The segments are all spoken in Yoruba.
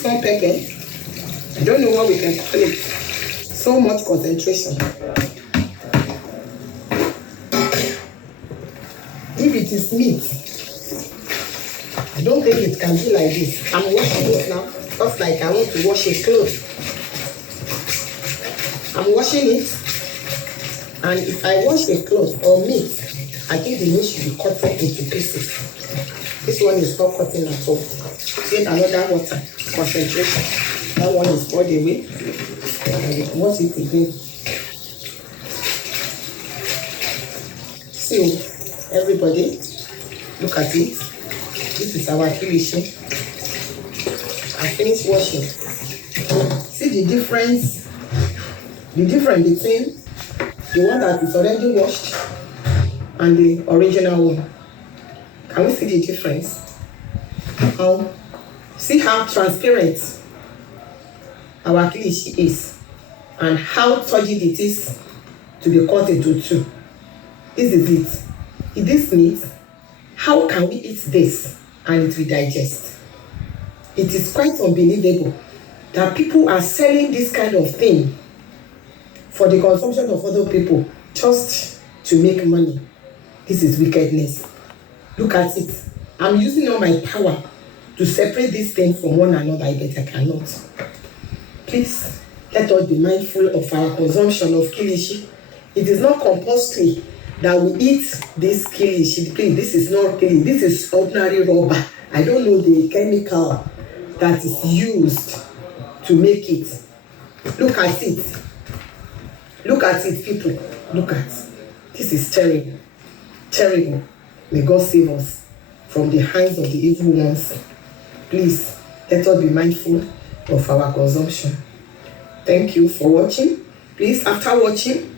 this one pepper? I don't know what we can call it. So much concentration. If it is meat, I don't think it can be like this. I'm washing it now, just like I want to wash a clothes. I'm washing it, and if I wash a cloth or meat, I think the meat should be cut into pieces. This one is not cutting at all. Get another water, concentration. That one is all the way. And wash it again. So, everybody, look at it. This is our kilishi. I finished washing. See the difference between the one that is already washed and the original one. Can we see the difference? See how transparent our kilishi is and how turgid it is to be cut into two. This is it. If this meat, how can we eat this and it will digest? It is quite unbelievable that people are selling this kind of thing for the consumption of other people just to make money. This is wickedness. Look at it. I'm using all my power to separate this thing from one another, but I cannot. Please, let us be mindful of our consumption of kilishi. It is not compulsory that we eat this kilishi. Please, this is not kilishi. This is ordinary rubber. I don't know the chemical that is used to make it. Look at it. Look at it, people. Look at it. This is terrible. Terrible. May God save us from the hands of the evil ones. Please, let us be mindful of our consumption. Thank you for watching. Please, after watching.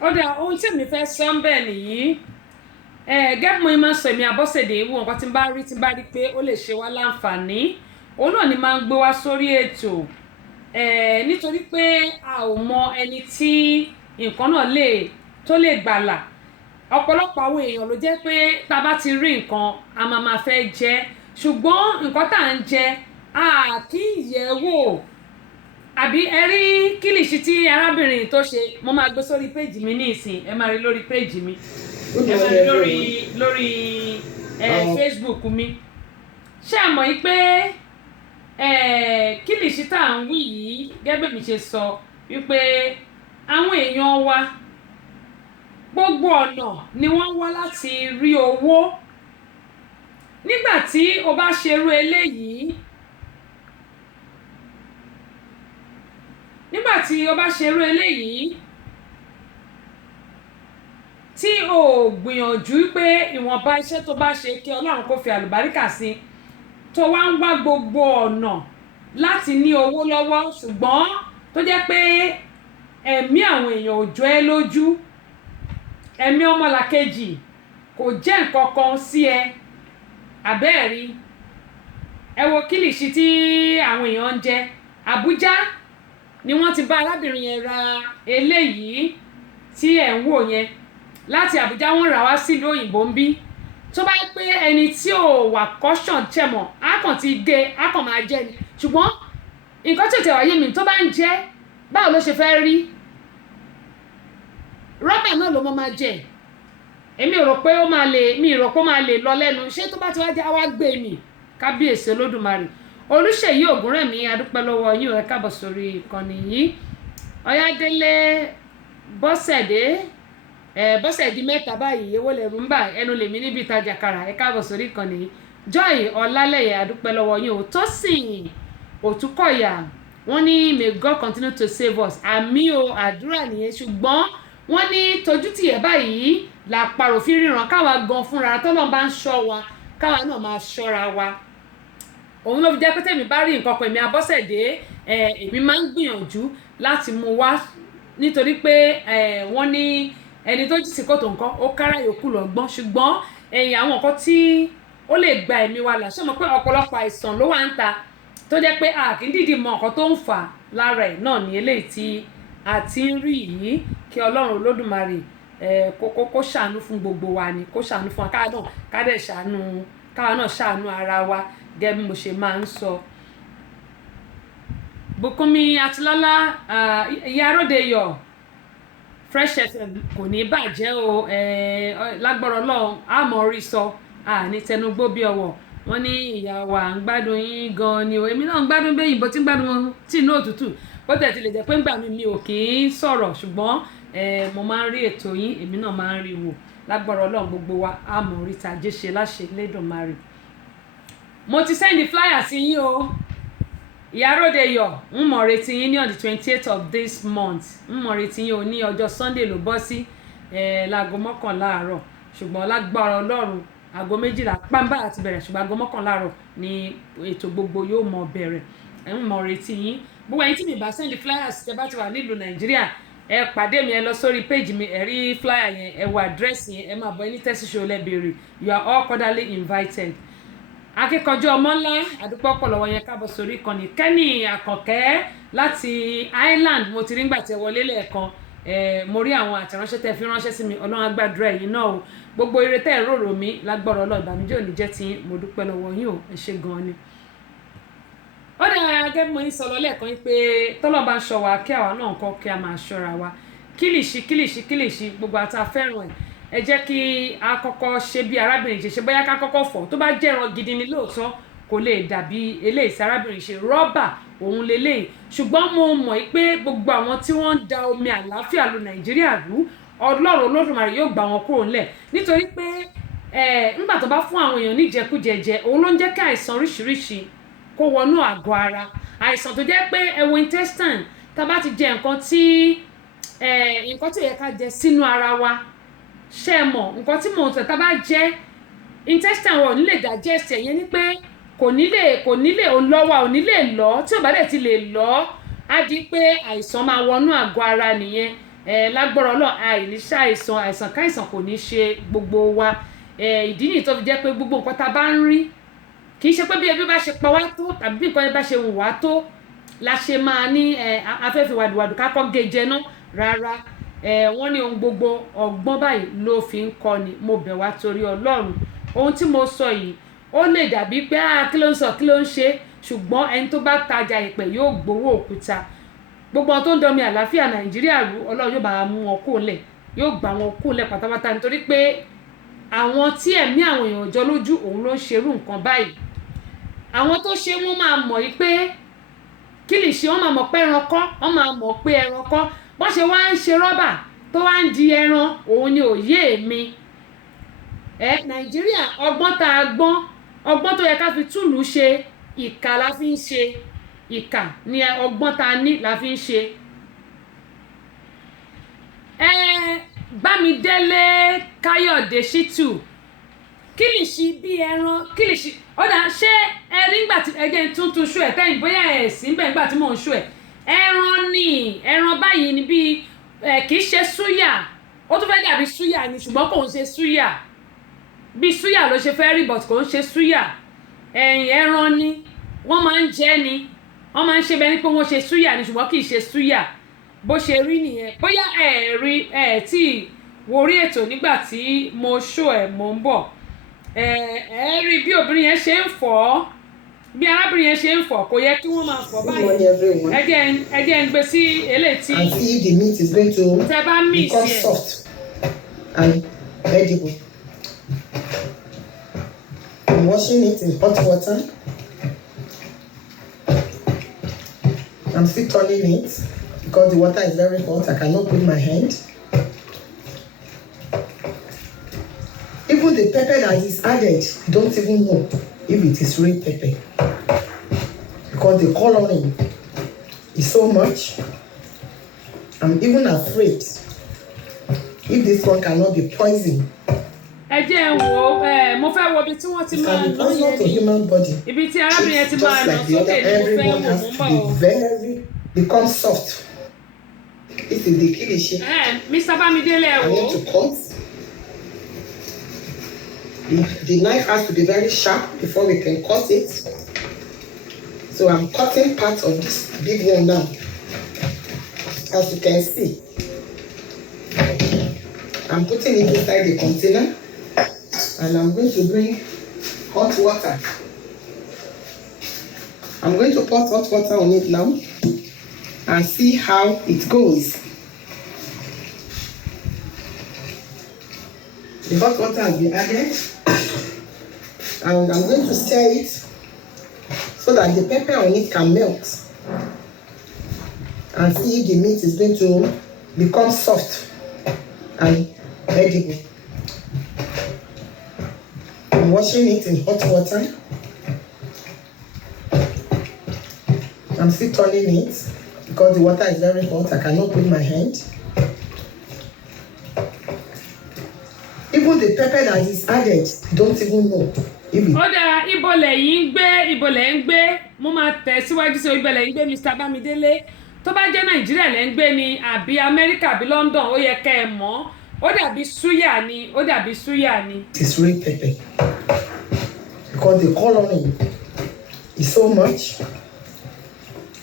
Oda, ohun tí mi fẹ́ sọ ńbẹ̀ nìyí. Gẹ́gẹ́ mo máa sọ èmi Abọ́sẹ̀dé ewu nǹkan tí n bá rí pé ó lè ṣe wá láǹfààní. Òun náà ni máa ń gbé wá sórí ètò. Nítorí pé a ò mọ ẹni tí nǹkan náà tó lè gbàlà. Ọ̀pọ̀lọpọ̀ àwọn èèyàn ló jẹ́ pé tá bá ti rí nǹkan a máa fẹ́ jẹ, ṣùgbọ́n nǹkan tá ń jẹ a kì í yẹ̀ wò. Àbí ẹ rí kilishi tí arábìnrin tó ṣe, mo máa gbé sórí page mi ní ìsìn, ẹ máa rí lórí page mi, ẹ máa rí lórí Facebook mi. Ṣé ẹ mọ̀ pé kilishi tá à ń wí yìí gẹ́gẹ́ bí mi ṣe sọ wípé àwọn èèyàn wa gbogbo ọ̀nà ni wọ́n wá láti rí owó. Nígbà tí o bá ṣerú eléyìí, tí o gbìyànjú pé ìwọ̀nba iṣẹ́ tó bá ṣe kí Ọlọ́run kó fi àlùbáríkà sí, tó wá ń wá gbogbo ọ̀nà láti ní owó lọ́wọ́, ṣùgbọ́n tó jẹ́ pé ẹ̀mí àwọn èèyàn ò jọ ẹ́ lójú, ẹ̀mí ọmọlàkejì kò jẹ́ nǹkan kan sí ẹ, àbẹ́ẹ̀rí. Ẹ wo kilishi tí àwọn èèyàn ń jẹ. Àbújá ni wọ́n ti bá arábìnrin yẹn ra eléyìí tí ẹ̀ ń wò yẹn. Láti Àbújá wọ́n rà wá sílùú òyìnbó ń bí. Tó bá pé ẹni tí ò wà caution chemo, á kàn ti gé, á kàn máa jẹ ni. Ṣùgbọ́n nǹkan tí ò tẹ̀ wáyé mi tó bá ń jẹ, báwo ló ṣe fẹ́ rí? Rọ́bà náà ló máa jẹ. Èmi ò rò pé ó máa lè lọ lẹ́nu. Ṣé tó bá ti wá jẹ́ àwa gbé mi? Kábíyèsí Olódùmarè. Olúṣèyí Ògúnrẹ̀mí, a dúpẹ́ lọ́wọ́ yín, ẹ káàbọ̀ sórí ìkànnì yìí. Ọ̀yádélé Bọ́sẹ̀dé mẹ́ta báyìí, èwo lẹ̀rù ń bà ẹnu lèmi níbi ìtajà kàrà, ẹ káàbọ̀ sórí ìkànnì yìí. Joy Ọlálẹ̀yẹ, a dúpẹ́ lọ́wọ́ yín. Tósìn Òtúkọ̀yà, wọ́n ní may God continue to save us. Àmì o, àdúrà nìyẹn. Ṣùgbọ́n wọ́n ní tojútìyẹ̀ báyìí làparò fi ríran. Káwa gan fúnra tọ́lọ́run bá ń ṣọ́ wa, káwa náà máa ṣọ́ra wa. Òun ló fi jẹ́ pé tèmi bá rí nǹkan kan, èmi Abọ́sẹ̀dé, èmi máa ń gbìyànjú láti mú wá, nítorí pé wọ́n ní ẹni tó jí sí kòtò nǹkan ó kára yòókù lọ́gbọ́n. Ṣùgbọ́n àwọn nǹkan tí ó lè gba ẹ̀mí wa là, ṣé mo pé ọ̀pọ̀lọpọ̀ àìsàn ló wà ń ta tó jẹ́ pé a kì í dìdì mọ nǹkan tó ń fà lára ẹ̀ náà ní eléyìí tí a ti ń rí yìí. Kí Ọlọ́run Olódùmarè kó ṣàánú fún gbogbo wa ni, kó ṣàánú fún wa, káwa náà ṣàánú ara wa, gẹ́gẹ́ bí mo ṣe máa ń sọ. Bùkúnmi Atilọ́lá, Ìyá Ródeyọ̀, Fresh FM kò ní bàjẹ́ o, lágbára Ọlọ́run a mọ̀ orí sọ, ní tẹnugbó bí ọwọ́. Wọ́n ní ìyá wa ń gbádùn yín gan ni o, èmi náà ń gbádùn bẹ́yìn bó ti ń gbádùn tí inú òtútù. Bó tẹ̀ ti lè jẹ́ pé ńgbà mi ò kì í sọ̀rọ̀, ṣùgbọ́n mo máa ń rí ètò yín, èmi náà máa ń rí wò. Lágbára Ọlọ́run gbogbo wa a mọ̀ orí tajé ṣe láṣẹ Elédùmarè. Mo ti send flyer sí yín o. Ìyá Ródeyọ̀, ń mọ̀ retí yín ní on the 28th of this month. Ń mọ̀ retí yín o ní ọjọ́ Sunday ló bọ́ sí láago 11 àárọ̀. Ṣùgbọ́n lágbára Ọlọ́run aago 12 pàmbá àti bẹ̀rẹ̀, ṣùgbọ́n aago 11 àárọ̀ ni ètò gbogbo yóò mọ̀ bẹ̀rẹ̀. Ń mọ̀ retí yín. Gbogbo ẹ̀yin tí mi bá send flyers tẹ́ bá ti wà nílùú Nàìjíríà, ẹ pàdé mi, ẹ lọ sórí page mi, ẹ rí flyer yẹn, ẹ wo address yẹn, ẹ máa bọ̀ ní Tessy Show lẹ́bẹ̀rẹ̀. You are all cordially invited. Akíkanjú ọmọ ńlá, àdúpọ̀ ọ̀pọ̀lọpọ̀ yẹn káàbọ̀ sórí ìkànnì. Kenny Àkànkẹ́ láti Ireland, mo ti rí ńgbà tẹ́ wọlé lẹ́ẹ̀kan. Mo rí àwọn àtẹ̀ránṣẹ́ tẹ́ fi ránṣẹ́ sí mi, Ọlọ́run á gbàdúrà yín náà o. Gbogbo ire tẹ́ ẹ rorò mi lágbára Ọlọ́run, ìbànújẹ́ ò ní jẹ́ tiyín, mo dúpẹ́ lọ́wọ́ yín o, ẹ ṣé gan ni. Ó dà gẹ́gẹ́ bí mo ń sọ lọ lẹ́ẹ̀kan yín pé tọ́lọ́ bá ń ṣọ́ wa kí àwa náà ń kọ́ kí a máa ṣọ́ra wa. Kílìṣí gbogbo àtà fẹ́ràn ẹ̀. Ẹ jẹ́ kí a kọ́kọ́ ṣe bí arábìnrin ṣe bóyá ká kọ́kọ́ fọ̀, tó bá jẹ́ ẹran gidi ni lóòótọ́ kò lè dàbí eléyìí tí arábìnrin ṣe, rọ́bà òun leléyìí. Ṣùgbọ́n mo mọ̀ pé gbogbo àwọn tí wọ́n ń da omi àlàáfíà lu Nàìjíríà rú, Ọlọ́run Olódùmarè yóò gbà wọn kúrò ńlẹ̀. Nítorí pé nígbà tó bá fún àwọn èèyàn ní ìjẹkújẹjẹ, òun ló ń jẹ́ kí àìsàn oríṣiríṣi kó wọnú àgọ́ ara. Àìsàn tó jẹ́ pé ẹwo intestine, tá bá ti jẹ nǹkan tí yẹ ká jẹ sínú ara wa, ṣé mọ̀ nǹkan tí mò ń sọ, tá bá jẹ intestine wa ò ní lè digest ẹ̀, yẹn ni pé kò ní lè olọ́wà ò ní lè lọ, tí ò bá dẹ̀ ti lè lọ á di pé àìsàn máa wọnú àgọ́ ara nìyẹn. Lágbára Ọlọ́run àìsàn káìsàn kò ní ṣe gbogbo wa. Ìdí nìyí tó fi jẹ́ pé gbogbo nǹkan tá bá ń rí kì í ṣe pé bí ebi bá ṣe pa wá tó tàbí bí nǹkan bá ṣe wù wá tó la ṣe máa ní afẹ́fẹ́ wàdùwàdù ká kọ́ gé jẹ náà rárá. Wọ́n ní ohun gbogbo ọgbọ́n báyìí ló fi ń kọ́ ni. Mo bẹ̀ wá torí Ọlọ́run, ohun tí mo sọ yìí ó lè dàbí pé kí ló ń sọ kí ló ń ṣe, ṣùgbọ́n ẹni tó bá tajà ìpè yóò gbowó òkúta. Gbogbo ohun tó ń dọmi àlàáfíà Nàìjíríà rú, Ọlọ́run yóò bá mú wọn kó lẹ̀, yóò gbà wọn kó lẹ̀ pátápátá, nítorí pé àwọn tí ẹ̀mí àwọn èèyàn jọ lójú òun ló ń ṣerú nǹkan báyìí. Àwọn tó ṣe wọ́n máa mọ̀ pé kílìṣí, wọ́n máa mọ̀ pé ẹran kọ́, wọ́n máa mọ̀ pé ẹran kọ́. Bọ́n ṣe wá ń ṣe rọ́bà tó wá ń di ẹran, òun ni òye mi. Nàìjíríà ọgbọ́n tá a gbọ́n, ọgbọ́n tó yẹ ká fi túlù ṣe, ìkà la fi ń ṣe. Ìkà ni ọgbọ́n tá a ní la fi ń ṣe. Bámidélé Káyọ̀dé Ṣítù, kílìṣí bí ẹran, kílìṣí ọ̀dà ṣé ẹ rí ńgbà tí ẹgbẹ́ tuntun ṣú ẹ̀ tẹ́yìn bóyá ẹ̀ sí ń bẹ̀ ńgbà tí mò ń ṣú ẹ̀. Ẹran ni ẹran báyìí ni bí kì í ṣe súyà, ó tún fẹ́ dàbí súyà ni ṣùgbọ́n kò ń ṣe súyà. Bí súyà ló ṣe fẹ́ rí but kò ń ṣe súyà. Ẹran ni wọ́n máa ń jẹ ni, wọ́n máa ń ṣe bẹ́ẹ̀ ni pé wọ́n ṣe súyà ni ṣùgbọ́n kì í ṣe súyà. Bó ṣe rí nìyẹn. Bóyá tí wo orí ètò nígbà tí mo ṣó mo ń bọ̀. Rí bí obìnrin yẹn ṣe ń fọ̀, bí arábìnrin yẹn ṣe ń fọ̀, kò yẹ kí wọ́n máa fọ̀ báyìí. Ẹ jẹ́ ń gbé sí eléyìí tí. And see if the meat is going to become soft and edible. I'm washing it in hot water. I'm still turning it because the water is very hot. I cannot put my hand. Even the pepper that is added, you don't even know if it is real pepper because the coloring is so much. I'm even afraid if this one cannot be poison. Ẹ jẹ́ wo mo fẹ́ wo ibi tí wọ́n ti máa lọ yẹn ní human body. Ibi tí arábìnrin yẹn ti máa lọ sókè ní mo fẹ́ wò mo ń bọ̀ o. Become soft. This is the kílìṣí. Mr. Bámidélé ẹ wò. I want to cut. The knife has to be very sharp before we can cut it. So I'm cutting part of this big one now. As you can see, I'm putting it inside the container and I'm going to bring hot water. I'm going to pour hot water on it now and see how it goes. The hot water has been added, and I'm going to stir it so that the pepper on it can melt and see if the meat is going to become soft and edible. I'm washing it in hot water. I'm still turning it because the water is very hot. I cannot put my hand. Even the pepper that is added, don't even know. Ó dáa, ibo lẹ̀yin ń gbé, mo máa tẹ̀ síwájú sí ibo lẹ̀yin ń gbé Mr. Bámidélé. Tó bá jẹ́ Nàìjíríà lẹ̀ ń gbé ni àbí Amẹ́ríkà àbí London, ó yẹ kẹ́ ẹ mọ̀. Ó dàbí súyà ni. It's real pepper because the coloring is so much.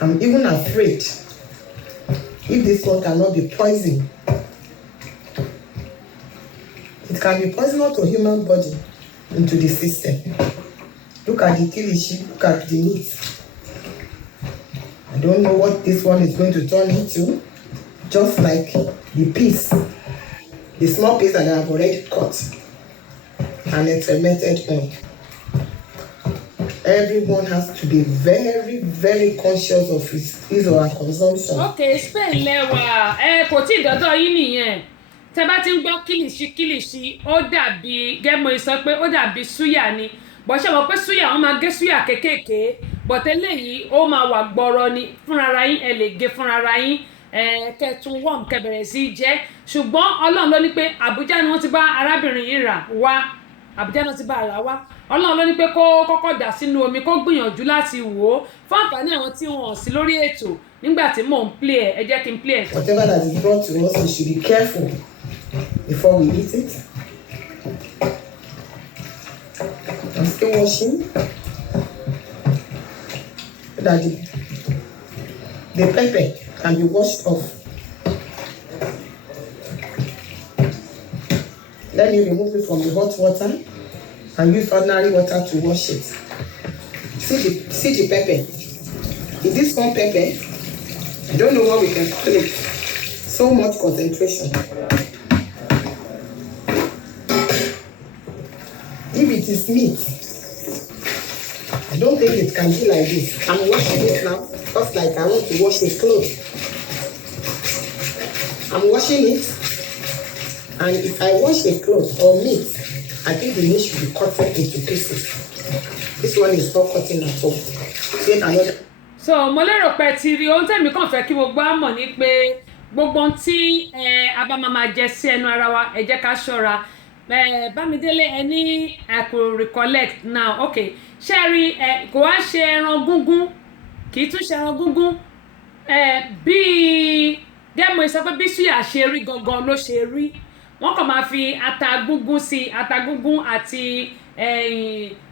I'm even afraid if this one cannot be poison. It can be poisonous to human body into the system. Look at the kilishi, look at the meat. I don't know what this one is going to turn into, just like the piece, the small piece that I have already cut and experimented on. Everyone has to be very, very conscious of his or her consumption. Okay, Spain lẹ́wà kò tí ì dọ́dọ̀ yín nìyẹn. Tẹ́ bá ti ń gbọ́ kìlìṣì ó dàbí gẹ́mọ̀ sọ pé ó dàbí súyà ni. Bó ṣe mọ̀ pé súyà wọ́n máa gé súyà kéékèèké, but eléyìí ó máa wà gbọ́rọ̀ ni fúnra yín, ẹ lè gé fúnra yín, kẹ́tún wọ́n kẹ́ bẹ̀rẹ̀ sí jẹ. Ṣùgbọ́n Ọlọ́run ló ní pé Àbújá ni wọ́n ti bá arábìnrin yìí rà wá. Àbújá náà ti bá ara wá. Ọlọ́run ló ní pé kó kọ́kọ́ dà sínú omi kó gbìyànjú láti wò ó fún àǹfààní àwọn tí wọ́n sí lórí ètò nígbà tí mò ń play ẹ jẹ́ kí n play ẹ̀. Whatever that is brought to us, we should be careful before we eat it. I'm still washing so that the pepper can be washed off. Let me remove it from the hot water and use ordinary water to wash it. See the pepper. In this one pepper, I don't know what we can call it. So much concentration. If it is meat, I don't think it can be like this. I'm washing it now, just like I want to wash a clothes. I'm washing it, and if I wash a cloth or meat, I think the meat should be cut into pieces. This one is not cutting at all. Then another. So mo lérò pé ti rí ohun tẹ̀mí kàn fẹ́ kí gbogbo á mọ̀ ní pé gbogbo ohun tí a bá máa jẹ sí ẹnu ara wa ẹ jẹ́ ká ṣọ́ra. Bámidélé ẹni I could recollect now. Okay, ṣé rí kò wá ṣe ẹran gúngún, kì í tún ṣe ẹran gúngún bí gẹ́mọ̀ sọ pé bí súyà ṣe rí gangan ló ṣe rí. Wọ́n kàn máa fi ata gúngún sí ata gúngún àti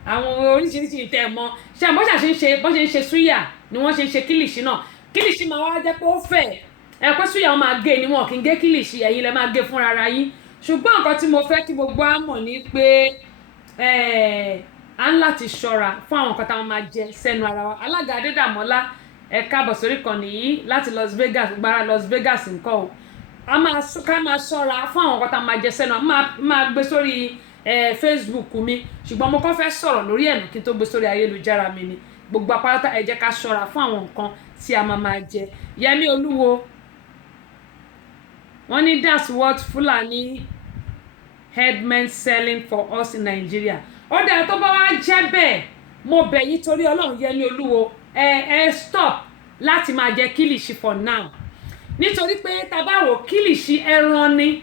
àwọn oríṣiríṣi ìtẹ̀ mọ́ ṣe bó ṣe ń ṣe súyà ni wọ́n ṣe ń ṣe kílìṣì náà. Kílìṣì máa wá jẹ́ pé ó fẹ̀ pé súyà wọn máa gé ni wọn kì í gé kílìṣì, ẹ̀yin lẹ máa gé fúnra ara yín. Ṣùgbọ́n nǹkan tí mo fẹ́ kí gbogbo á mọ̀ ni pé a ń láti ṣọ́ra fún àwọn nǹkan táwọn máa jẹ sẹ́nu ara wa. Alága Adédàmọ́lá ẹ káàbọ̀ sórí ìkànnì yìí láti Las Vegas, gbára Las Vegas nǹkan o. Ká máa ṣọ́ra fún àwọn nǹkan táwọn máa jẹ sẹ́nu máa gbé sórí Facebook mi, ṣùgbọ́n mo kàn fẹ́ sọ̀rọ̀ lórí ẹ̀nù kí n tó gbé sórí ayélujára mi ni. Gbogbo apáta ẹ jẹ́ ká ṣọ́ra fún àwọn nǹkan tí a máa jẹ. Yẹmí Olúwo wọ́n ní that's what Fulani headmen selling for us in Nigeria. Ó dáa tó bá wá jẹ́ bẹ́ẹ̀ mo bẹ̀ yín torí Ọlọ́run Yẹmí Olúwo stop láti máa jẹ kílìṣì for now. Nítorí pé tá bá wò kílìṣì ẹran ni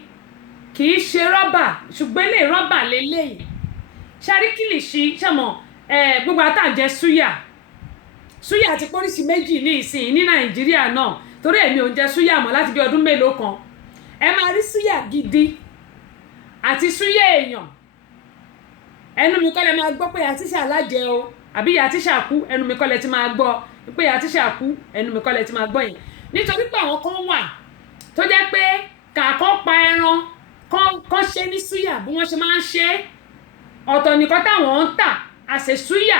kì í ṣe rọ́bà, ṣùgbọ́n ilé rọ́bà lélẹ́yìí. Ṣárí kílìṣì ṣàmọ̀ gbogbo àtàjẹ súyà ti pọ́lísì méjì ní ìsìn ní Nàìjíríà náà torí èmi ò ń jẹ súyà mọ́ láti bí ọdún mélòó kan. Ẹ máa rí súyà gidi àti súyà èèyàn. Ẹnu mi kọ́ lẹ máa gbọ́ pé àtíṣà alájẹ o àbí àtíṣà kú, ẹnu mi kọ́ lẹ ti máa gbọ́ pé àtíṣà kú, ẹnu mi kọ́ lẹ ti máa gbọ́ yẹn. Nítorí pé àwọn kan wà tó jẹ́ pé kàkọ́ pa ẹran kan ṣe ní súyà bí wọ́n ṣe máa ń ṣe ọ̀tọ̀ nìkan táwọn ń tà àṣẹ súyà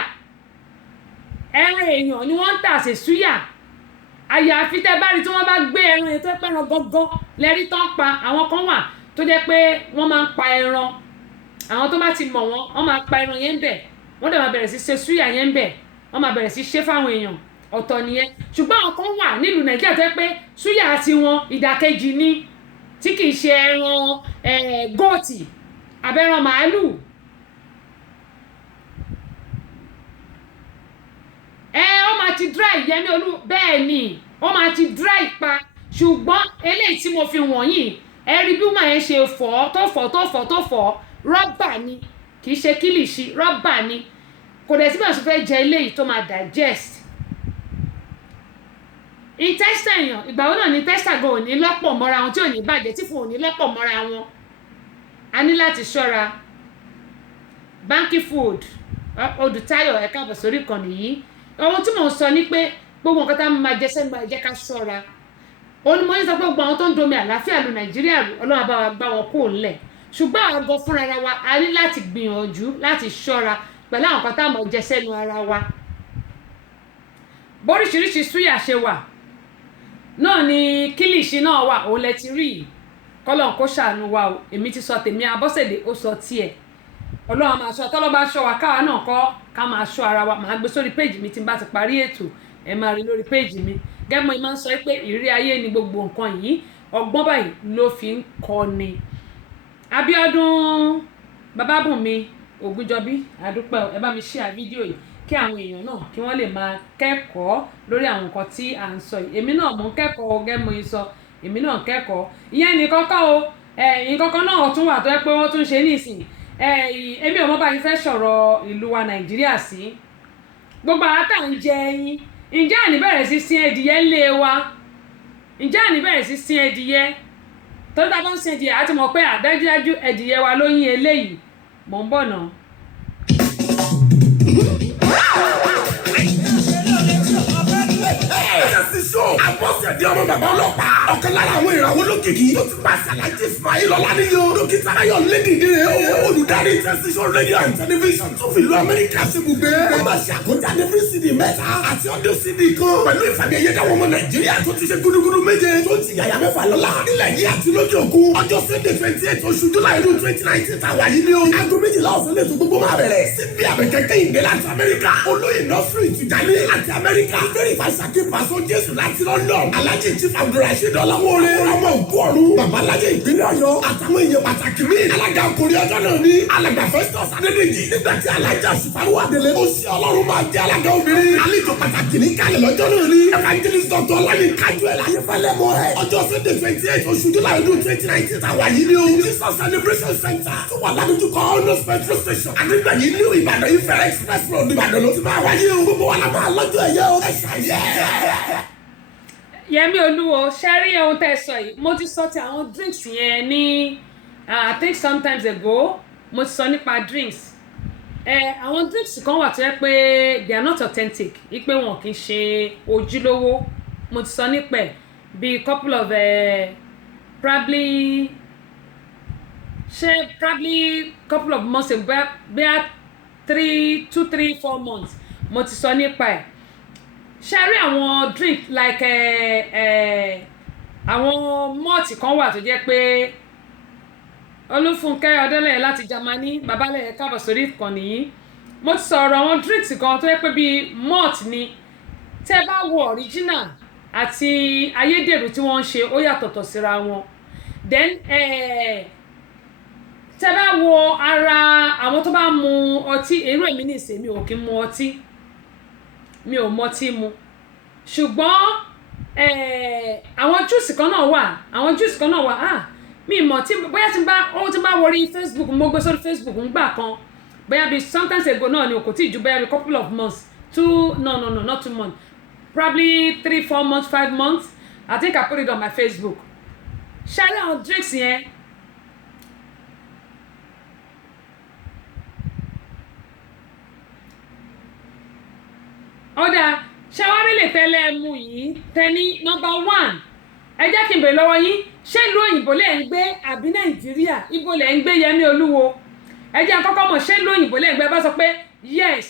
ẹran èèyàn ni wọ́n ń tà ṣe súyà àyàfi tẹ́ bá rí tí wọ́n bá gbé ẹran yẹn tó pẹ́ ẹran gangan lẹ́rí tán pa àwọn kan wà tó jẹ́ pé wọ́n máa ń pa ẹran àwọn tó bá ti mọ̀ wọ́n máa pa ẹran yẹn ń bẹ̀ wọ́n dẹ̀ máa bẹ̀rẹ̀ sí ṣe súyà yẹn ń bẹ̀ wọ́n máa bẹ̀rẹ̀ sí ṣe fáwọn èèyàn ọ̀tọ̀ nìyẹn ṣùgbọ́n àwọn kan wà nílùú nàìjíríà tó jẹ́ pé súyà tiwọn ìdàkejì ni tí kì í ṣe ẹran góòtì abẹ́ran màálù ó máa ti dry Yẹmí Olú bẹ́ẹ̀ ni ó máa ti dry pa ṣùgbọ́n eléyìí tí mo fi wọ̀nyí ẹ rí bí wọ́n yẹn ṣe fọ̀ rọ́bà ni kì í ṣe kílìṣì rọ́bà ni kò dẹ̀ tí bá ṣe fẹ́ jẹ eléyìí tó máa digest intestine èèyàn ìgbà wo náà ni intestine gan ò ní lọ́pọ̀ mọ́ra wọn tí ò ní bàjẹ́ tí fún ò ní lọ́pọ̀ mọ́ra wọn a ní láti ṣọ́ra Banky Food Odùtayọ̀ ẹ̀ka àbọ̀ sórí ìkànnì yìí ohun tí mò ń sọ ni pé gbogbo nǹkan tá a máa jẹ sẹ́nu máa jẹ́ ká ṣọ́ra onímọ̀ yín sọ pé gbogbo àwọn tó ń domi àlàáfíà lu Nàìjíríà Ọlọ́run bá wa gbá wọn kó ńlẹ̀ ṣùgbọ́n àwọn gan fúnra wa a ní láti gbìyànjú láti ṣọ́ra pẹ̀lú àwọn kan tá a máa jẹ sẹ́nu ara wa bóríṣiríṣi súyà ṣe wà náà ni kílìṣì náà wà òun lẹ ti rí kọ́lọ́n kó ṣàánú wa o èmi ti sọ tèmi Abọ́sẹ̀dé ó sọ tiẹ̀ Ọlọ́run máa ṣọ́ tọ́lọ́ bá ṣọ́ wa káwa náà kọ́ ká máa ṣọ́ ara wa máa gbé sórí péjì mi tí n bá ti parí ètò ẹ máa rí lórí péjì mi gẹ́gbọ́n mi máa ń sọ pé ìrírí ayé ni gbogbo nǹkan yìí ọgbọ́n báyìí ló fi ń kọ́ ni Abíọ́dún Babábùnmi Ògúnjọbí àdúpẹ́ ẹ bá mi share fídíò yìí kí àwọn èèyàn náà kí wọ́n lè máa kẹ́kọ̀ọ́ lórí àwọn nǹkan tí à ń sọ yìí èmi náà mò ń kẹ́kọ̀ọ́ gẹ́mọ̀ yìí sọ èmi náà kẹ́kọ̀ọ́ ìyẹn nìkan kọ́ o nǹkan kan náà tún wà tó yẹ pé wọ́n tún ṣe nísìnyí èmi ò mọ̀ bá yín fẹ́ sọ̀rọ̀ ìlú wa Nàìjíríà sí gbogbo àwọn tá à ń jẹ ẹyin ǹjẹ́ àní bẹ̀rẹ̀ sí sin ẹdìyẹ ńlé wa ǹjẹ́ àní bẹ̀rẹ̀ sí sin ẹdìyẹ tó tá a bá ń sin ẹdìyẹ àti mọ̀ pé àdájúdájú ẹdìyẹ wa ló yín eléyìí mò ń bọ̀ náà. Abọ́sẹ̀dé ọmọ bàbá ọlọ́pàá ọ̀kan lára àwọn ìràwọ̀ olókìkí tó ti pa Sàlájì Ismail Ọláníyàn dókítà Ayọ̀ Lédìdé olùdarí tẹsíṣọ́ rédíò and tẹlifíṣàn tó fi ìlú Amẹ́ríkà sí ibùgbé. wọ́n máa ṣe àkójáde free CD mẹ́ta àti audio CD kan pẹ̀lú ìfàmìẹ̀yẹ dáwọn ọmọ Nàìjíríà tó ti ṣe gúdúgúdú méje tó ti yàyà mẹ́fà lọ́la nílẹ̀ yìí àti lókè òkun ọjọ́ Sunday 28 oṣù July 2019 tàwa yìí ni o. aago méjìlá ọ̀sán lè tó gbogbo máa bẹ̀rẹ̀ síbi àbẹ̀kẹ́kẹ́ ìgbé láti Amẹ́ríkà olóyè nọ́ọ̀sì Tìjàní àti Amẹ́ríkà very fasaki paṣọ Jésù láti London Alhaji Chief Abdulrasheed Ọláwọlé ọmọ ògùn ọ̀run babalájẹ ìpínlẹ̀ Ọ̀yọ́ àtàwọn èèyàn pàtàkì míì alága ọkùnrin ọjọ́ náà ní alàgbà Festus Adédèjì nígbà tí alájà Ṣùfàrù Adélé ó sì Ọlọ́run máa jẹ́ alága obìnrin àlejò pàtàkì ní kalẹ̀ lọ́jọ́ náà ní evangelist Dr. Ọláyínká Joel Ayéfẹ́lẹ́ mọ́ ẹ̀ ọjọ́ Sunday 28 oṣù July 2019 tàwa yìí ni o Jesus Celebration Center tó wà ládójúkọ Honors petrol station àdégbà yìí ní Ìbàdàn Ifẹ̀ express road Ìbàdàn ló ti máa wáyé o gbogbo wa la máa lọ́jọ́ ẹ̀yẹ o ẹ̀ṣà yẹ. Yẹmí Olúwo ṣẹ́rí ohun tẹ́ ẹ sọ yìí mo ti sọ ti àwọn drinks yẹn ní I think sometimes ago mo ti sọ nípa drinks àwọn drinks kan wà tó yẹ pé they are not authentic ipe wọn kì í ṣe ojúlówó mo ti sọ nípa ẹ̀ bí couple of probably couple of months ago bẹ́ẹ̀ 2, 3, 4 months mo ti sọ nípa ẹ̀ ṣe rí àwọn drink like àwọn malt kan wà tó jẹ́ pé Olúfúnkẹ́ Ọdẹ́lẹ̀ láti Germany babalẹ̀ káàbọ̀ sórí ìkànnì yìí mo ti sọ̀rọ̀ àwọn drinks kan tó jẹ́ pé bíi malt ni tẹ́ bá wo original àti ayédèrú tí wọ́n ń ṣe ó yàtọ̀tọ̀ síra wọn then tẹ́ bá wo ara àwọn tó bá mu ọtí èrò èmi ní ìsè mi ò kí ń mu ọtí mi ò mọtí mu ṣùgbọ́n àwọn juice kan náà wà mi mọ̀ tí bóyá tí n bá wọrí Facebook mo gbé sórí Facebook ń gbà kan bóyá bí sometimes ago náà ni o kò tí ì ju bóyá bí couple of months not 2 months probably 3, 4 months 5 months I think I put it on my Facebook ṣáárẹ̀ àwọn drinks yẹn ọ̀dà ṣàwárí lè tẹ́lẹ̀ mú yìí tẹ́ni number 1 ẹ jẹ́ kí n bèrè lọ́wọ́ yín ṣé ìlú òyìnbó lẹ̀ ń gbé àbí Nàìjíríà ibo lẹ̀ ń gbé Yẹmí Olúwo ẹ jẹ́ àkọ́kọ́ mọ̀ ṣé ìlú òyìnbó lẹ̀ ń gbé bá sọ pé yes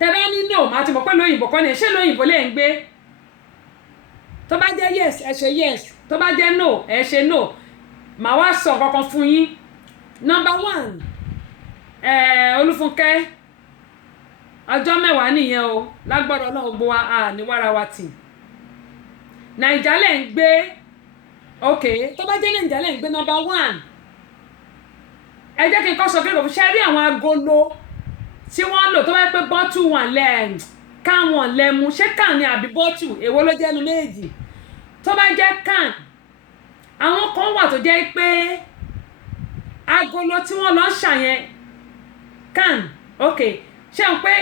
tẹ́ bá ní no màá ti mọ̀ pé lóyìnbó kọ́ ni ṣé lóyìnbó lè ń gbé tó bá jẹ́ yes ẹ ṣe yes tó bá jẹ́ no ẹ ṣe no màá wá sọ kankan fún yín. Number 1 Olúfúnkẹ́ ọjọ́ 10 nìyẹn o lágbọ́dọ̀ Ọlọ́run gbogbo wa ní wàrà wa tì Naija lè ń gbé ok tó bá jẹ́ Naija lè ń gbé number 1 ẹ jẹ́ kí n kọ́ sọ pé kò fi ṣe rí àwọn agolo tí wọ́n lò tó bá pé bọ́tù wọn káwọn lẹ́mu ṣé kàn ní àbí bọ́tù èwo ló jẹ́nu méjì tó bá jẹ́ kàn àwọn kan wà tó jẹ́ pé agolo tí wọ́n lọ ń ṣàyẹn kàn ok ṣé o pé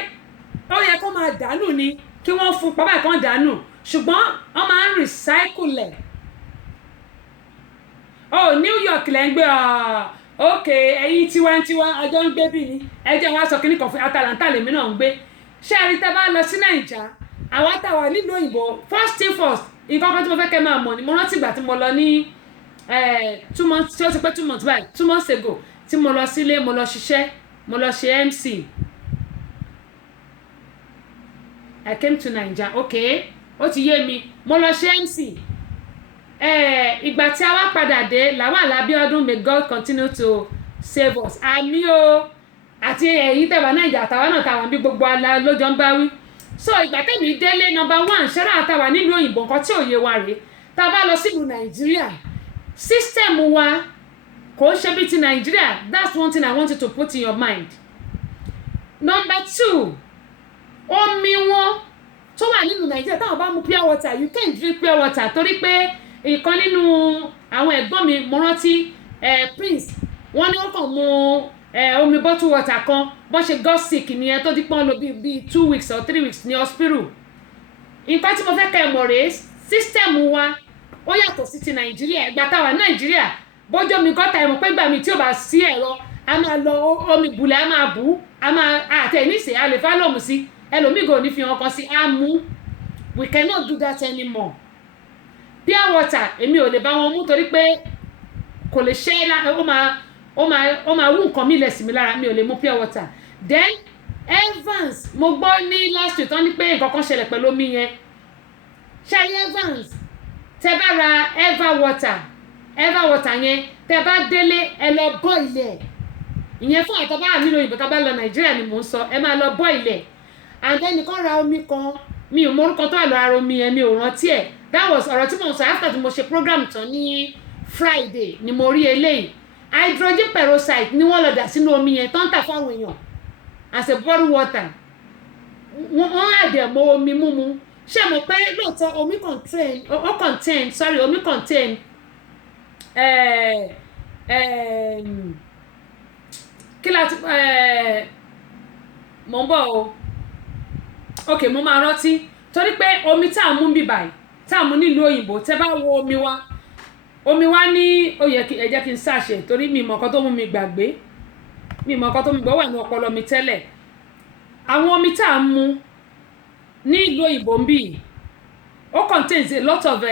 ó yẹ kó máa dànù ni kí wọ́n fún pápá kan dànù ṣùgbọ́n wọ́n máa ń recycle ẹ̀ New York lẹ́ ń gbé ok ẹ̀yin tiwantiwa àjọ ń gbé bí ni ẹ jẹ́ wá sọ kí ní kan fún Atalanta lèmi náà ń gbé ṣé ẹ rí tẹ́ bá lọ sí Naija àwọn àtàwà nílùú òyìnbó first thing first nǹkan kan tí mo fẹ́ kẹ́ máa mọ̀ ni mo rántí ìgbà tí mo lọ ní 2 months tí ó ti pé 2 months báyìí 2 months ago tí mo lọ sílé mo lọ ṣiṣẹ́ mo lọ ṣe MC I came to Naija ok ó ti yé mi mo lọ ṣe MC ìgbà tí a wá padà dé Lawal Abiodun may God continue to save us àmì o àti ẹ̀yin tẹ̀wá Naija àtàwọn náà tàwọn bí gbogbo ala lójọ́ ń bá wí so ìgbà tẹ̀mí délé number 1 ṣẹ́rà àtàwà nílùú òyìnbó nǹkan tí òye wa rèé tá a bá lọ sílùú Nàìjíríà system wa kò ṣe bí ti Nàìjíríà that's one thing I want you to put in your mind. Number 2 omi wọn tó wà nínú Nàìjíríà táwọn bá mu pure water you can't drink pure water torí pé ìkan nínú àwọn ẹ̀gbọ́n mi mo rántí Prince wọ́n ní wọ́n kàn mu omi bottle water kan bọ́n ṣe got sick nìyẹn tó dípọ́n lọ bíi 2 weeks or 3 weeks ní hospital. Nǹkan tí mo fẹ́ kẹ́ ẹ mọ̀ rèé system wa ó yàtọ̀ sí ti Nàìjíríà ìgbà táwa Nàìjíríà bójú omi gọ́tà ẹ̀mọ̀ pé gbà mí tí ò bá sí ẹ̀rọ a máa lọ omi bùlẹ̀ a máa bù a máa àtẹ̀níṣe a lè fálọ̀mù sí ẹlòmíì gò ní fi hàn kan sí a mú we cannot do that anymore. Pure water èmi ò lè bá wọn mú torí pé kò lè ṣe ó máa wú nǹkan mi lẹ̀ sí mi lára mi ò lè mú pure water. Then Evans mo gbọ́ ní last week tán ní pé nǹkan kan ṣẹlẹ̀ pẹ̀lú omi yẹn ṣe Evans tẹ bá ra Eva water yẹn tẹ bá délé ẹ lọ bọ́ ilẹ̀ ìyẹn fún àtọ́ bá nílò òyìnbó tá bá lọ Nàìjíríà ni mò ń sọ ẹ máa lọ bọ́ ilẹ̀ and then nìkan ra omi kan mi ò mọ orúkọ tó wà lára omi yẹn mi ò rántí ẹ̀ that was ọ̀rọ̀ tí mò ń sọ after tí mo ṣe program tán ní Friday ni mo rí eléyìí hydrogen peroxide ni wọ́n lọ dà sínú omi yẹn tó ń tà fáwọn èèyàn as a bottled water wọ́n àdẹ̀ mọ́ omi múmu ṣé mo pé lóòótọ́ omi contain kí láti mo ń bọ̀ o ok mo máa rántí torí pé omi tá à ń mú bí báyìí tá à ń mú nílùú òyìnbó tẹ́ bá wo omi wa ní ó yẹ ẹ jẹ́ kí n ṣàṣẹ torí mi mọ̀ nǹkan tó mú mi gbàgbé mi mọ̀ nǹkan tó mú mi gbọ́ wà ní ọpọlọ mi tẹ́lẹ̀ àwọn omi tá à ń mú ní ìlú òyìnbó ń bì ó contains a lot of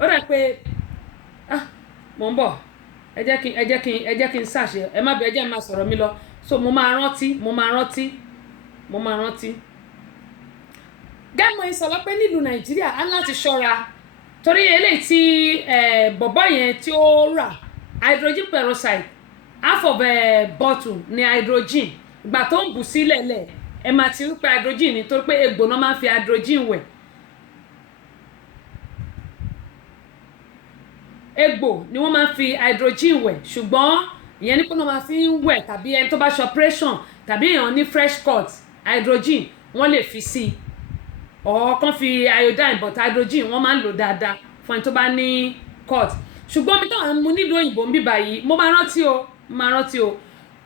ó dà pé mo ń bọ̀ ẹ jẹ́ kí n ṣàṣẹ ẹ má bẹ ẹ jẹ́ máa sọ̀rọ̀ mi lọ so mo máa rántí gẹ́mọ̀ ìsọ̀lọ́ pé nílùú Nàìjíríà á láti ṣọ́ra torí eléyìí tí bọ̀bọ̀ yẹn tí ó rà hydrogen peroxide half of a bottle ní hydrogen ìgbà tó ń bù sílẹ̀ lẹ̀ ẹ máa ti rí pé hydrogen ni torí pé egbò náà máa ń fi hydrogen wẹ̀ egbò ni wọ́n máa ń fi hydrogen wẹ̀ ṣùgbọ́n ìyẹn ní pé wọ́n máa fi ń wẹ̀ tàbí ẹni tó bá ṣe operation tàbí èèyàn ní fresh cut hydrogen wọ́n lè fi sí ọ̀ọ́kán fi iodine but hydrogen wọ́n máa ń lò dáadáa fún ẹni tó bá ní cut ṣùgbọ́n omi táwọn mú nílùú òyìnbó ń bí báyìí mo máa rántí o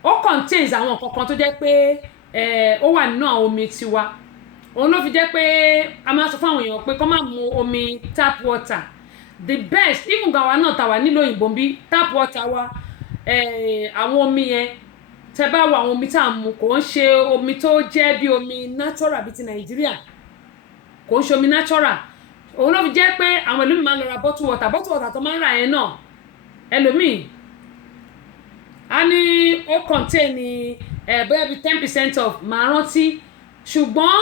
ó contains àwọn nǹkan kan tó jẹ́ pé ó wà nínú àwọn omi tiwa òun ló fi jẹ́ pé a máa sọ fún àwọn èèyàn pé kó má mu omi tap water the best even gawa náà tàwa nílùú òyìnbó ń bí tap water wa àwọn omi yẹn tẹ bá wo àwọn omi tá à ń mu kò ń ṣe omi tó jẹ́ bí omi natural bí ti Nàìjíríà kò ń ṣe omi natural òun ló fi jẹ́ pé àwọn ẹlòmíì máa ń lọ ra bottle water tó máa ń rà yẹn náà ẹlòmíì a ní ó contain bóyá bíi 10% off màá rántí ṣùgbọ́n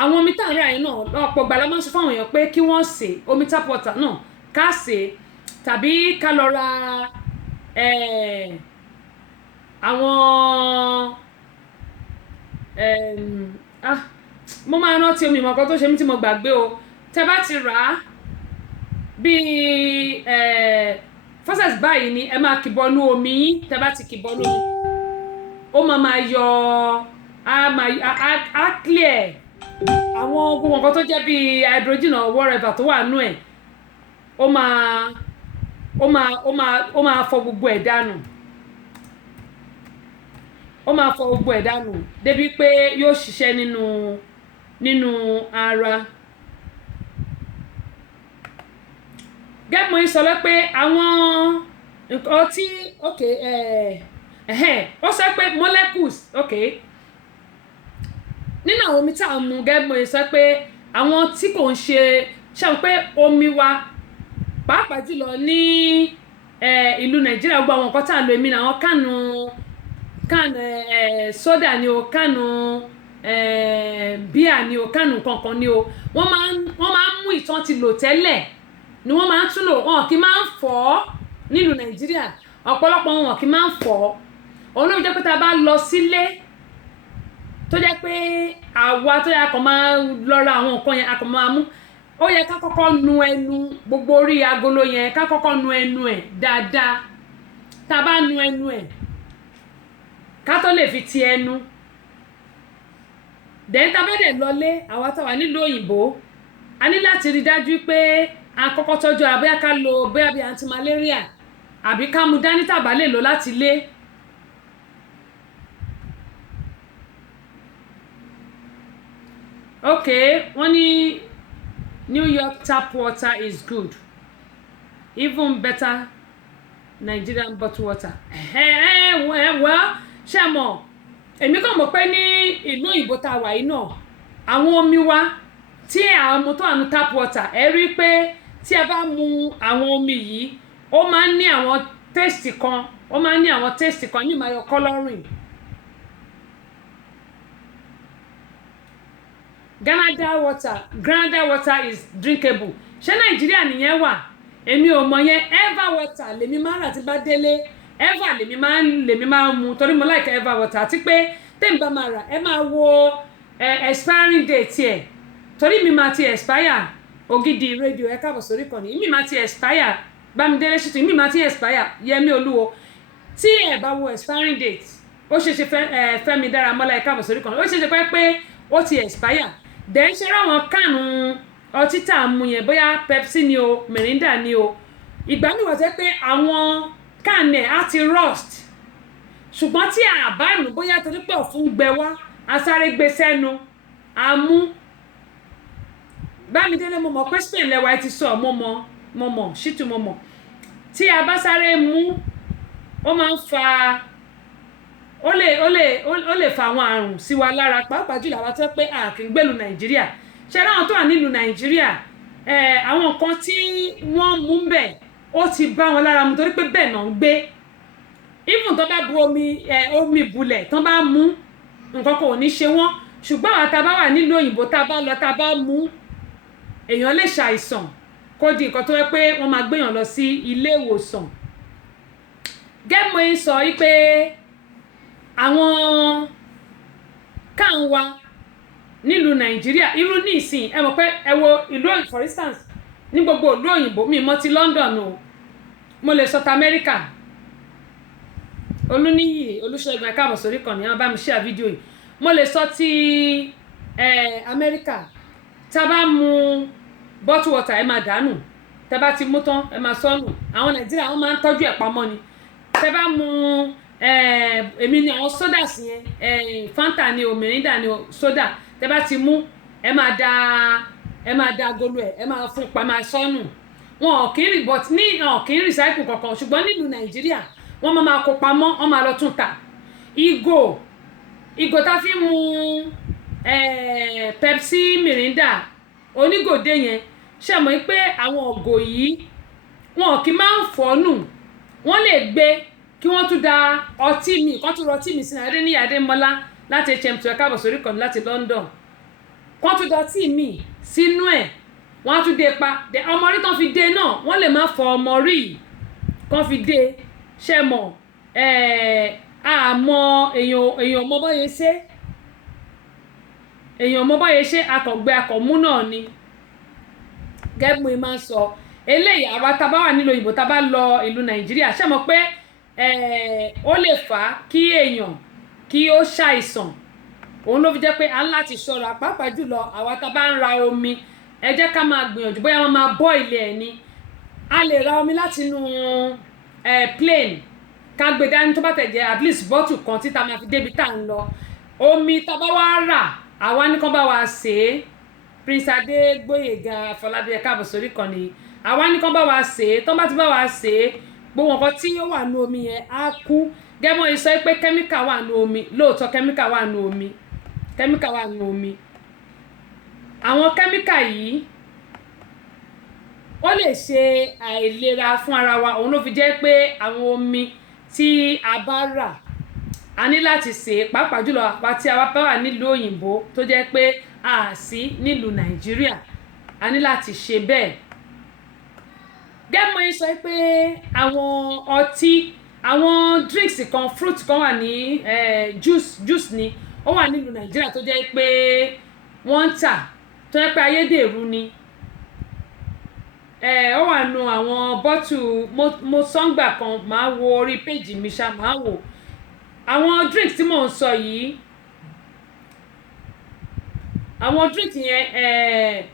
àwọn omi tá à ń rà yẹn náà ọ̀pọ̀ ìgbà la máa ń sọ fáwọn èèyàn pé kí wọ́n sè omi tap water náà ká sè tàbí ká lọ ra àwọn mo máa rántí omi ìmọ̀kan tó ṣe mí tí mo gbàgbé o tẹ́ bá ti rà á bíi process báyìí ni ẹ máa kìbọnú omi yín tẹ́ bá ti kìbọnú omi ó máa yọ á clear àwọn gbogbo nǹkan tó jẹ́ bíi hydrogen or whatever tó wà nú ẹ̀ ó máa fọ gbogbo ẹ̀ dànù débi pé yóò ṣiṣẹ́ nínú ara. gẹ́gbọ́n yìí sọ pé àwọn nǹkan tí ó sọ pé molecules nínú àwọn omi tí a mú gẹ́gbọ́n yìí sọ pé àwọn tí kò ń ṣe pé omi wa pàápàá jùlọ ní ìlú Nàìjíríà gbogbo àwọn nǹkan tá à ń lo èmi náà àwọn kánù soda ni o kánù bíà ni o kánù kankan ni o wọ́n máa ń mú ìtàn ti lò tẹ́lẹ̀ ni wọ́n máa ń tún lò wọn kì í máa ń fọ̀ ọ́ nílùú Nàìjíríà ọ̀pọ̀lọpọ̀ wọn kì í máa ń fọ̀ ọ́ òun ló jẹ́ pé tá a bá lọ sílé tó jẹ́ pé àwa tó yẹ kó máa lọ ra àwọn nǹkan yẹn a kò máa mú ó yẹ ká kọ́kọ́ nu ẹnu gbogbo orí agolo yẹn ká kọ́kọ́ nu ẹnu ẹ̀ dáadáa tá a bá nu ẹnu ẹ̀ ká tó lè fi ti ẹnu dẹ̀ tá a bá dẹ̀ lọlé àwa tá wà nílùú òyìnbó a ní láti rí dájú pé a kọ́kọ́ tọ́jú àbẹ́yà ká lo bóyá bí anti-malaria àbí ká mú dání tàbá lè lò láti lé. wọ́n ní New York tap water is good even better Nigerian bottled water. ṣé mọ̀ èmi kàn mọ̀ pé ní ìlú òyìnbó tá a wà yìí náà àwọn omi wa tí àwọn ọmọ tó wà ní tap water ẹ rí pé tí a bá mu àwọn omi yìí ó máa ń ní àwọn taste kan ní ìmọ̀ ayọ̀ colouring. Granada water is drinkable ṣé Nàìjíríà nìyẹn wà èmi ò mọ̀ yẹn Eva water lèmi máa ń rà tí bá délé Eva lèmi máa ń mu torí mo like Eva water àti pé tẹ́mi bá máa rà ẹ máa wo expiring date ẹ̀ torí mi máa ti expire Ògidì rédíò ẹ káàbọ̀ sórí kan ní mi máa ti expire Bámidélé Ṣítù mi máa ti expire Yẹmí Olúwo tí ẹ bá wo expiring date ó ṣeéṣe Fẹ́mi Dáramọ́lá ẹ káàbọ̀ sórí kan ó ṣeéṣe pé ó ti expire dẹ̀ ń ṣe ráwọn kánù ọtí tá a mú yẹn bóyá Pepsi ni o Mirinda ni o ìgbà mi wà tẹ́ pé àwọn kánù ẹ̀ á ti rust ṣùgbọ́n tí a bá nù bóyá torí pé ọ̀fun gbẹ wá a sáré gbé sẹ́nu a mú Bámidélé mo mọ̀ pé Spain lẹ́wà ẹ ti sọ mo mọ̀ Ṣítù mo mọ̀ tí a bá sáré mú ó máa ń fa ó lè fa àwọn àrùn sí wa lára pàápàá jùlọ àwọn tó pé a kì í gbèlú Nàìjíríà ṣe láwọn tó wà nílùú Nàìjíríà àwọn nǹkan tí wọ́n mú bẹ̀ ó ti bá wọn lára mu torí pé bẹ́ẹ̀ náà ń gbé even tó bá bu omi bulẹ̀ tó bá mú nǹkan kò ní ṣe wọ́n ṣùgbọ́n àwọn tá a bá wà nílùú òyìnbó tá a bá lọ tá a bá mú èèyàn lè ṣàìsàn kó di nǹkan tó yẹ pé wọ́n máa gbéyàn lọ sí ilé ìwòsàn. gẹ́mọ̀ yìí sọ wípé àwọn kan wa nílùú Nàìjíríà irú ní ìsìn ẹ mọ̀ pé ẹ wo ìlú for instance ní gbogbo ìlú òyìnbó mi mọ́ ti London o mo lè sọ ti Amẹ́ríkà Olúníyì Olúṣẹ́gun ẹ̀ka àbọ̀ sórí kan ní àwọn bá mi share fídíò yìí mo lè sọ ti Amẹ́ríkà tá a bá mu bottle water ẹ máa dànù tẹ́ bá ti mú tán ẹ máa sọnù àwọn Nàìjíríà wọ́n máa ń tọ́jú ẹ̀ pamọ́ ni tẹ́ bá mu èmi ni àwọn sodas yẹn Fanta ni o Mirinda ni o soda tẹ́ bá ti mú ẹ máa da agolo ẹ máa fún pa máa sọnù wọn kì í recycle kankan ṣùgbọ́n nílùú Nàìjíríà wọ́n máa kó pamọ́ wọ́n máa lọ tún ta ìgò tá fi mu Pepsi Mirinda onígòdé yẹn ṣe mọ̀ pé àwọn ògò yìí wọn kì í máa ń fọ́nù wọ́n lè gbé kí wọ́n tún da ọtí mi kán tún rọtí mi sínú Adéníyì Adémọ́lá láti HM2 ẹ káàbọ̀ sórí ìkànnì láti London kán tún da ọtí mi sínú ẹ̀ wọ́n á tún dé pa ọmọ rí tán fi dé náà wọ́n lè má fọ ọmọ rí kán fi dé ṣe mọ̀ àmọ́ èèyàn mọ bọ́yẹ ṣe akọ̀gbẹ́ akọ̀mú náà ni gẹ́gẹ́ bí mo máa ń sọ eléyìí àwa tá a bá wà nílò òyìnbó tá a bá lọ ìlú Nàìjíríà ṣe mọ̀ pé ó lè fà á kí èèyàn kí ó ṣàìsàn òun ló fi jẹ́ pé à ń láti ṣọ́ra pàápàá jùlọ àwa tá a bá ń ra omi ẹ jẹ́ ká máa gbìyànjú bóyá wọ́n máa bọ́ ilé ẹ̀ ni a lè ra omi láti inú plane ká gbé dání tó bá tẹ̀ jẹ́ at least bottle kan tí ta máa fi débi tá à ń lọ omi tá a bá wá rà àwa ní kán bá wa sè é Prince Adégbóyèga Afọlábí ẹ káàbọ̀ sórí ìkànnì àwa ní kán bá wa sè é tó bá ti bá wa sè é gbogbo nǹkan tí ó wà nínú omi yẹn á kú gẹ́gẹ́ bọ́n sọ pé kẹ́míkà wà nínú omi lóòótọ́ kẹ́míkà wà nínú omi àwọn kẹ́míkà yìí ó lè ṣe àìlera fún ara wa òun ló fi jẹ́ pé àwọn omi tí a bá rà a ní láti sè é pàápàá jùlọ àpá tí a bá wà nílùú òyìnbó tó jẹ́ pé a sí nílùú Nàìjíríà a ní láti ṣe bẹ́ẹ̀ gẹ́mọ̀ yín sọ pé àwọn ọtí àwọn drinks kan fruit kan wà ní juice ni ó wà nílùú Nàìjíríà tó jẹ́ pé wọ́n ń tà tó jẹ́ pé ayédèrú ni ó wà nù àwọn bọ́tù mo sọ́ngbà kan máa wo orí péjì mi ṣá máa wò àwọn drinks tí mò ń sọ yìí àwọn drinks yẹn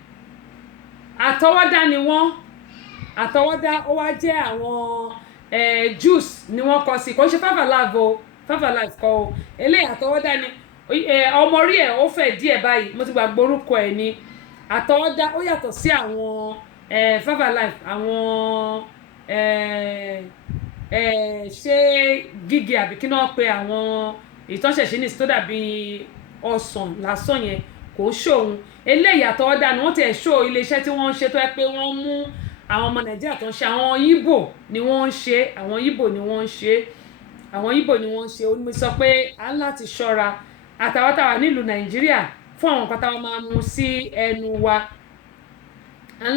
àtọwọ́dá ni wọ́n àtọwọ́dá ó wá jẹ́ àwọn juice ni wọ́n kọ sí kò ṣe Five-Alive o Five-Alive kọ o eléyìí àtọwọ́dá ni ọmọ orí ẹ̀ ó fẹ̀ díẹ̀ báyìí mo ti gbàgbọ́ orúkọ ẹ̀ ni àtọwọ́dá ó yàtọ̀ sí àwọn Five-Alive àwọn ṣé gígé àbí kí náà pe àwọn ìtọ́ṣẹ̀ṣẹ̀ ní tó dàbí ọsàn lásán yẹn kò ṣòun eléyìí àtọwọ́dá ni wọ́n ti ẹ̀ ṣó iléeṣẹ́ tí wọ́n ń ṣe tó yẹ pé wọ́n mú àwọn ọmọ Nàìjíríà tó ń ṣe àwọn Ìgbò ni wọ́n ń ṣe àwọn Ìgbò ni wọ́n ń ṣe ó ní mo sọ pé à ń láti ṣọ́ra àtàwátàwà nílùú Nàìjíríà fún àwọn nǹkan táwọn máa mú sí ẹnu wa à ń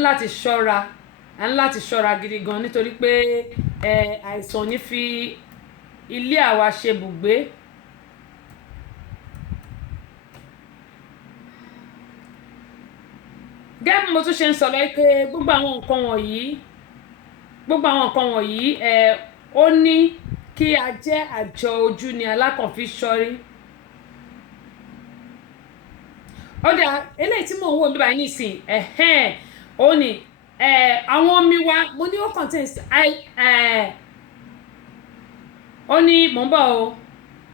láti ṣọ́ra gidi gan nítorí pé àìsàn ní fi ilé àwa ṣe bùgbé. gẹ́gẹ́ mo tún ṣe ń sọ lọ pé gbogbo àwọn nǹkan wọ̀nyí ó ní kí a jẹ́ àjọ ojú ni alákànfí ṣọ́rí. ọ̀dà eléyìí tí mò ń wò níbàá nísìn ó ní àwọn omi wa mo ní ó contains ó ní mò ń bọ̀ o